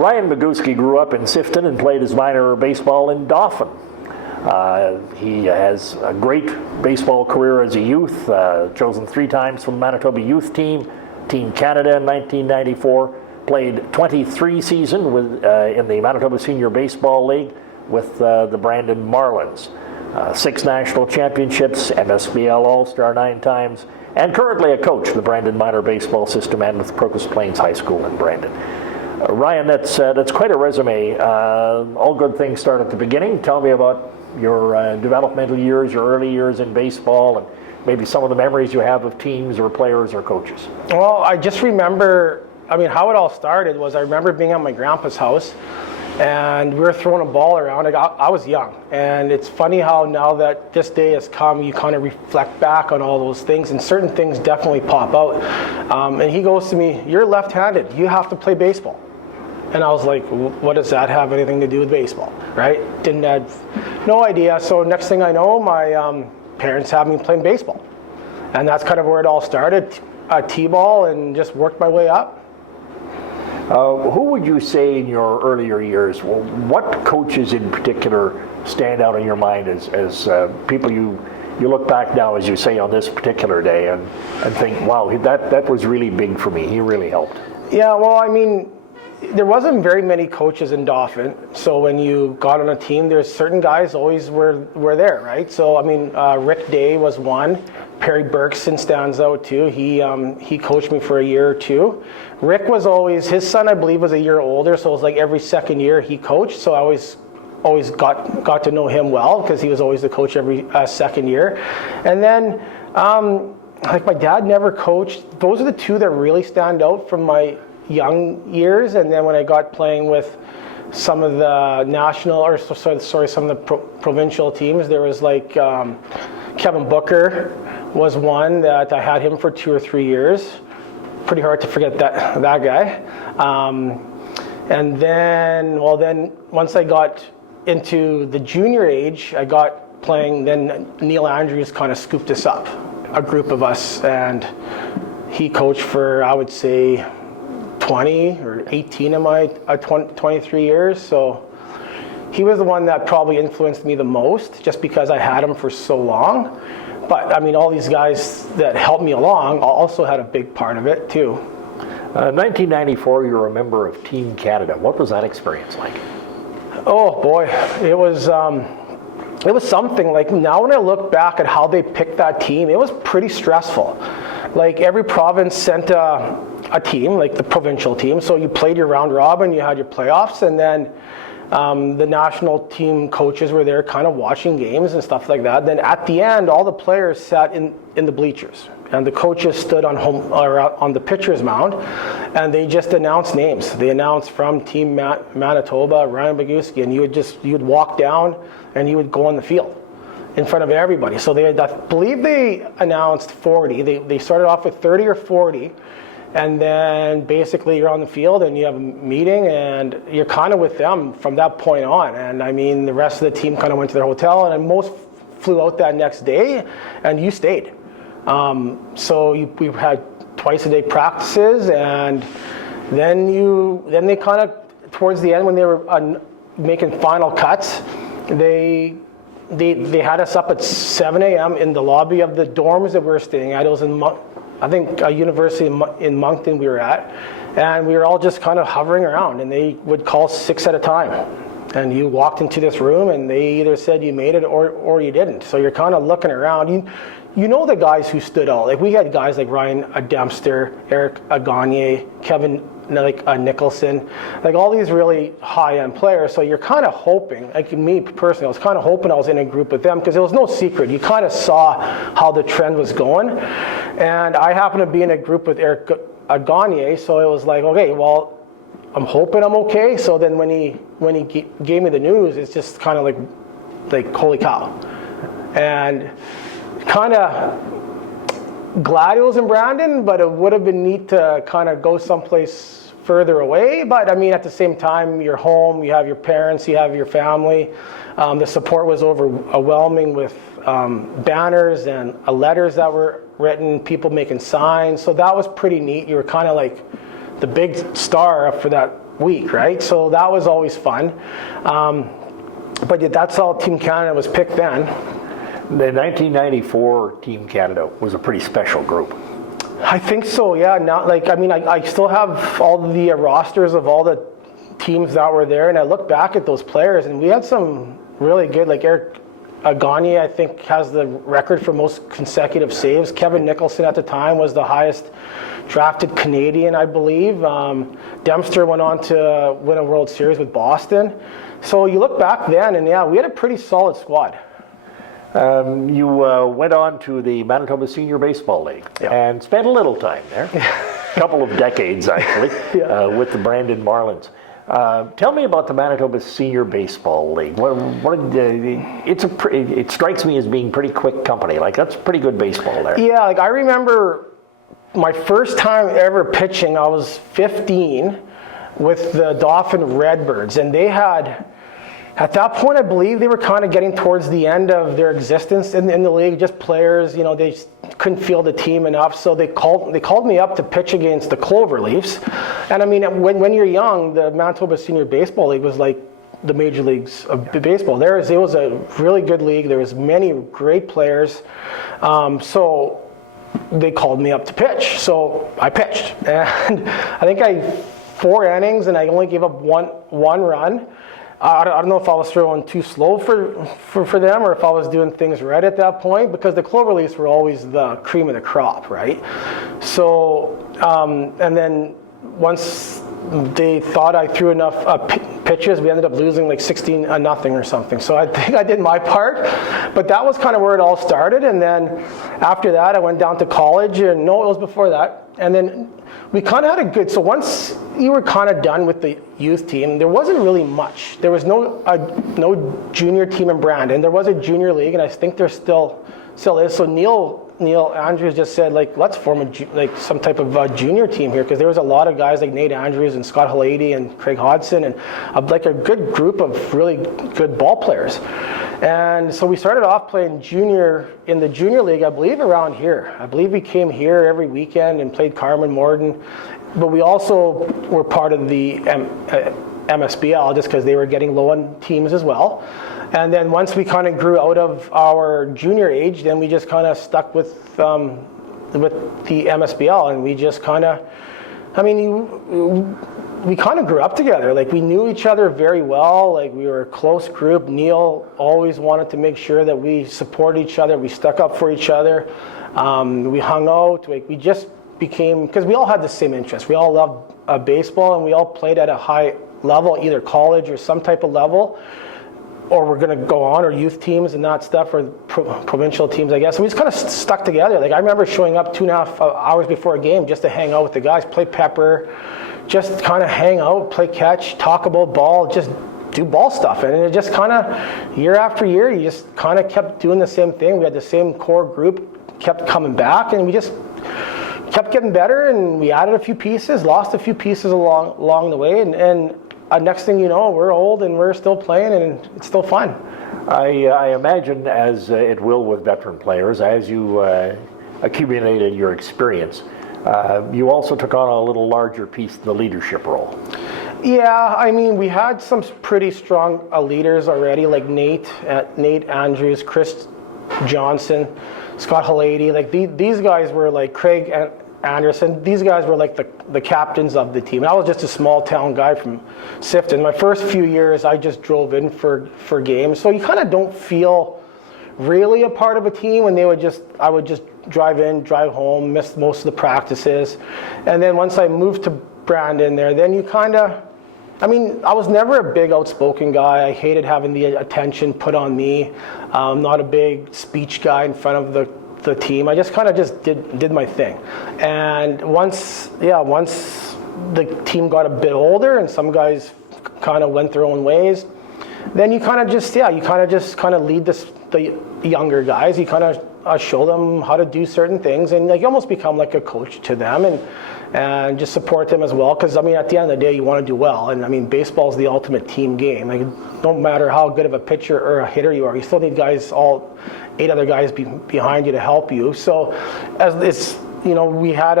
Ryan Boguski grew up in Sifton and played his minor baseball in Dauphin. He has a great baseball career as a youth, chosen 3 times from the Manitoba youth team, Team Canada in 1994, played 23 seasons in the Manitoba Senior Baseball League with the Brandon Marlins. 6 national championships, MSBL All-Star 9 times, and currently a coach of the Brandon minor baseball system and with Crocus Plains High School in Brandon. Ryan, that's quite a resume. All good things start at the beginning. Tell me about your developmental years, your early years in baseball, and maybe some of the memories you have of teams or players or coaches. Well, I just remember, how it all started was I remember being at my grandpa's house, and we were throwing a ball around. I was young, and it's funny how now that this day has come, you kind of reflect back on all those things, and certain things definitely pop out. And he goes to me, "You're left-handed, you have to play baseball." And I was like, what does that have anything to do with baseball, right? Didn't have no idea. So next thing I know, my parents had me playing baseball. And that's kind of where it all started, T-ball, and just worked my way up. Who would you say in your earlier years, what coaches in particular stand out in your mind as people you look back now, as you say, on this particular day and think, wow, that was really big for me. He really helped. Yeah, well, there wasn't very many coaches in Dauphin, so when you got on a team, there's certain guys always were there, right? So Rick Day was one. Perry Berkson stands out too. He coached me for a year or 2. Rick was always, his son I believe was a year older, so it was like every second year he coached. So I always got to know him well because he was always the coach every second year. And then my dad never coached. Those are the 2 that really stand out from my young years. And then when I got playing with some of the some of the provincial teams, there was like Kevin Booker was one that I had him for 2 or 3 years. Pretty hard to forget that guy. And then once I got into the junior age, I got playing, then Neil Andrews kind of scooped us up, a group of us, and he coached for, I would say, 20 or 18 of my 23 years. So he was the one that probably influenced me the most, just because I had him for so long. But all these guys that helped me along also had a big part of it too. 1994, you were a member of Team Canada. What was that experience like? Oh boy, it was something. Like now when I look back at how they picked that team, it was pretty stressful. Like every province sent a team, like the provincial team. So you played your round robin, you had your playoffs, and then the national team coaches were there kind of watching games and stuff like that. Then at the end, all the players sat in the bleachers, and the coaches stood on the pitcher's mound, and they just announced names. They announced from Team Manitoba, Ryan Boguski, and you would walk down and you would go on the field in front of everybody. So I believe they announced 40. They started off with 30 or 40. And then basically you're on the field and you have a meeting and you're kind of with them from that point on. And the rest of the team kind of went to their hotel, and most flew out that next day, and you stayed. So we had twice a day practices, and then they kind of, towards the end when they were making final cuts, they had us up at 7 a.m. in the lobby of the dorms that we were staying at. It was I think a university in Moncton we were at, and we were all just kind of hovering around, and they would call 6 at a time. And you walked into this room and they either said you made it or you didn't. So you're kind of looking around. You know the guys who stood out. Like we had guys like Ryan Dempster, Eric Gagne, Kevin Nicholson, like all these really high-end players. So you're kind of hoping, like me personally, I was kind of hoping I was in a group with them because it was no secret. You kind of saw how the trend was going. And I happened to be in a group with Eric Gagne, so it was like, okay, well, I'm hoping I'm okay. So then when he gave me the news, it's just kind of like holy cow. And kind of glad it was in Brandon, but it would have been neat to kind of go someplace further away. But at the same time, you're home, you have your parents, you have your family. The support was overwhelming with banners and letters that were written, people making signs. So that was pretty neat. You were kind of like the big star for week, right? So that was always fun. But yeah, that's how Team Canada was picked then. The 1994 Team Canada was a pretty special group. I think so, yeah. Not like, I mean, I still have all the rosters of all the teams that were there, and I look back at those players, and we had some really good, like Eric Gagne, I think, has the record for most consecutive saves. Kevin Nicholson at the time was the highest drafted Canadian, I believe. Dempster went on to win a World Series with Boston. So you look back then, and yeah, we had a pretty solid squad. You went on to the Manitoba Senior Baseball League and spent a little time there, a couple of decades actually, with the Brandon Marlins. Tell me about the Manitoba Senior Baseball League. It strikes me as being pretty quick company. Like, that's pretty good baseball there. Yeah, like I remember my first time ever pitching, I was 15 with the Dauphin Redbirds, and they had, at that point, I believe they were kind of getting towards the end of their existence in the league. Just players, you know, they just couldn't field the team enough, so they called me up to pitch against the Cloverleafs. And I mean, when you're young, the Manitoba Senior Baseball League was like the major leagues of baseball. It was a really good league. There was many great players. So they called me up to pitch. So I pitched, and I think I 4 innings, and I only gave up one run. I don't know if I was throwing too slow for them, or if I was doing things right at that point, because the Cloverleafs were always the cream of the crop, right? So, and then once they thought I threw enough pitches, we ended up losing like 16-0 or something. So I think I did my part, but that was kind of where it all started. And then after that, I went down to college, and no, it was before that. And then we kind of had a good, so once you were kind of done with the youth team, there wasn't really much. There was no junior team in Brandon. There was a junior league, and I think there still is. So Neil Andrews just said, like, let's form some type of junior team here, because there was a lot of guys like Nate Andrews and Scott Halady and Craig Hodson, and like a good group of really good ball players. And so we started off playing in the junior league, I believe around here. I believe we came here every weekend and played Carmen Morden, but we also were part of the MSBL, just because they were getting low on teams as well. And then once we kind of grew out of our junior age, then we just kind of stuck with the MSBL, and we just kind of, I mean, we kind of grew up together. Like, we knew each other very well. Like, we were a close group. Neil always wanted to make sure that we supported each other. We stuck up for each other. We hung out. We just became, because we all had the same interests. We all loved baseball, and we all played at a high level, either college or some type of level, or we're going to go on, or youth teams and that stuff, or provincial teams, I guess. So we just kind of stuck together. Like, I remember showing up 2.5 hours before a game just to hang out with the guys, play pepper, just kind of hang out, play catch, talk about ball, just do ball stuff. And it just kind of, year after year, you just kind of kept doing the same thing. We had the same core group, kept coming back, and we just kept getting better, and we added a few pieces, lost a few pieces along the way, and next thing you know, we're old and we're still playing, and it's still fun. I imagine, as it will with veteran players, as you accumulated your experience, you also took on a little larger piece of the leadership role. Yeah, I mean, we had some pretty strong leaders already, like Nate Andrews, Chris Johnson, Scott Halady. Like, these guys were like Craig Anderson. These guys were like the captains of the team. And I was just a small town guy from Sifton. My first few years, I just drove in for games. So you kind of don't feel really a part of a team when I would just drive in, drive home, miss most of the practices. And then once I moved to Brandon there, then you kind of, I mean, I was never a big outspoken guy. I hated having the attention put on me. I'm not a big speech guy in front of the team. I just kind of did my thing. And once the team got a bit older and some guys kind of went their own ways, then you kind of just lead the younger guys. You kind of show them how to do certain things, and like you almost become like a coach to them, and just support them as well. Because I mean, at the end of the day, you want to do well, and I mean, baseball is the ultimate team game. Like, no matter how good of a pitcher or a hitter you are, you still need guys, all 8 other guys behind you to help you. So, as it's, you know, we had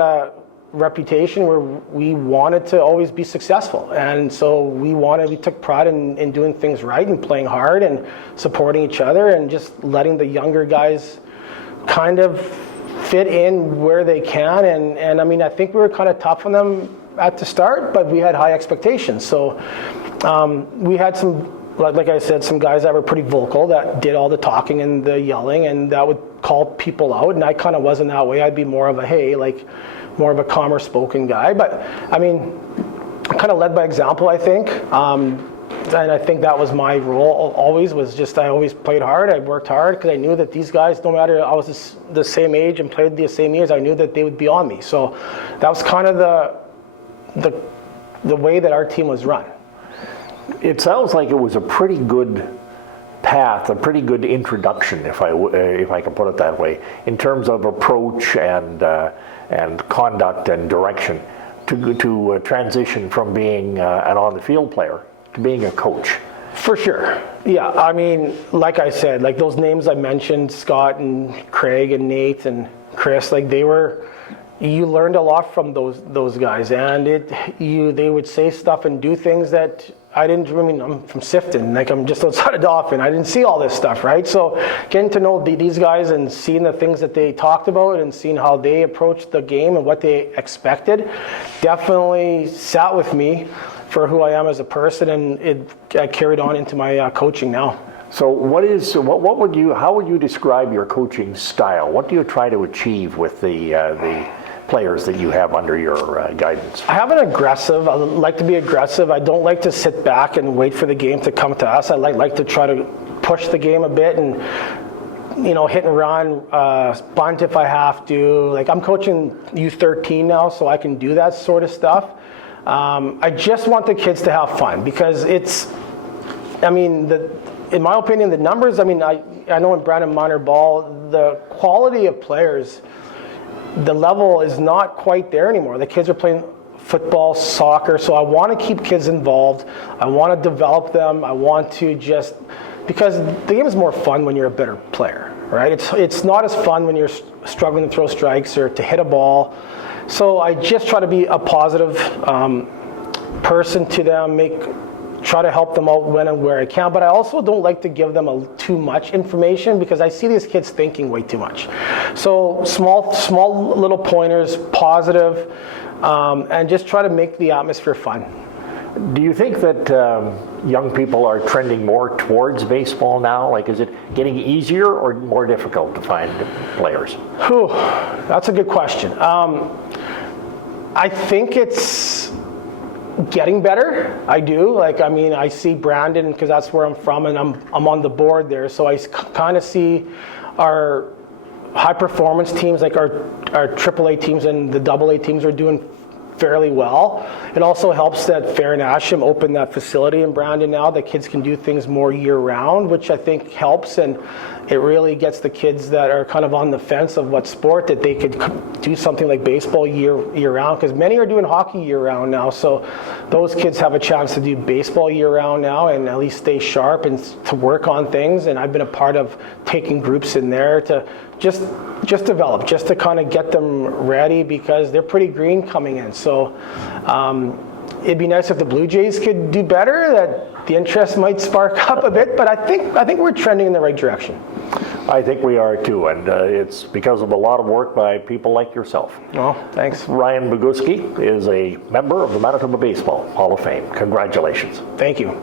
reputation where we wanted to always be successful, and so we took pride in doing things right and playing hard and supporting each other and just letting the younger guys kind of fit in where they can. And I mean, I think we were kind of tough on them at the start, but we had high expectations. So we had some, like I said, some guys that were pretty vocal, that did all the talking and the yelling, and that would call people out. And I kind of wasn't that way. I'd be more of a, hey, like more of a calmer spoken guy. But I mean, I kind of led by example, I think. And I think that was my role always, was just I always played hard. I worked hard because I knew that these guys, no matter I was the same age and played the same years, I knew that they would be on me. So that was kind of the way that our team was run. It sounds like it was a pretty good path, a pretty good introduction, if I can put it that way, in terms of approach and conduct and direction to transition from being an on-the-field player to being a coach. For sure. Yeah, I mean, like I said, like those names I mentioned, Scott and Craig and Nate and Chris, like you learned a lot from those guys, and they would say stuff and do things that I didn't. I mean, I'm from Sifton, like I'm just outside of Dauphin. I didn't see all this stuff, right? So getting to know these guys and seeing the things that they talked about and seeing how they approached the game and what they expected definitely sat with me for who I am as a person, and it carried on into my coaching now. So how would you describe your coaching style? What do you try to achieve with the players that you have under your guidance? I like to be aggressive. I don't like to sit back and wait for the game to come to us. I like to try to push the game a bit and, you know, hit and run, bunt if I have to. Like I'm coaching U13 now, so I can do that sort of stuff. I just want the kids to have fun because in my opinion, the numbers, I mean, I know in Brandon minor ball, the quality of players, the level is not quite there anymore. The kids are playing football, soccer, so I want to keep kids involved. I want to develop them. I want to because the game is more fun when you're a better player, right? It's not as fun when you're struggling to throw strikes or to hit a ball. So I just try to be a positive person to them, try to help them out when and where I can, but I also don't like to give them too much information because I see these kids thinking way too much. So small little pointers, positive, and just try to make the atmosphere fun. Do you think that young people are trending more towards baseball now? Like, is it getting easier or more difficult to find players? That's a good question. I think it's getting better. I do. Like, I mean, I see Brandon because that's where I'm from, and I'm on the board there. So I kind of see our high performance teams, like our AAA teams and the AA teams, are doing fairly well. It also helps that Fair and Asham opened that facility in Brandon now that kids can do things more year round, which I think helps, and it really gets the kids that are kind of on the fence of what sport, that they could do something like baseball year round, because many are doing hockey year round now. So those kids have a chance to do baseball year round now and at least stay sharp and to work on things. And I've been a part of taking groups in there to just develop, just to kind of get them ready, because they're pretty green coming in. So it'd be nice if the Blue Jays could do better, that the interest might spark up a bit, but I think we're trending in the right direction. I think we are too, and it's because of a lot of work by people like yourself. Oh, thanks. Ryan Boguski is a member of the Manitoba Baseball Hall of Fame. Congratulations. Thank you.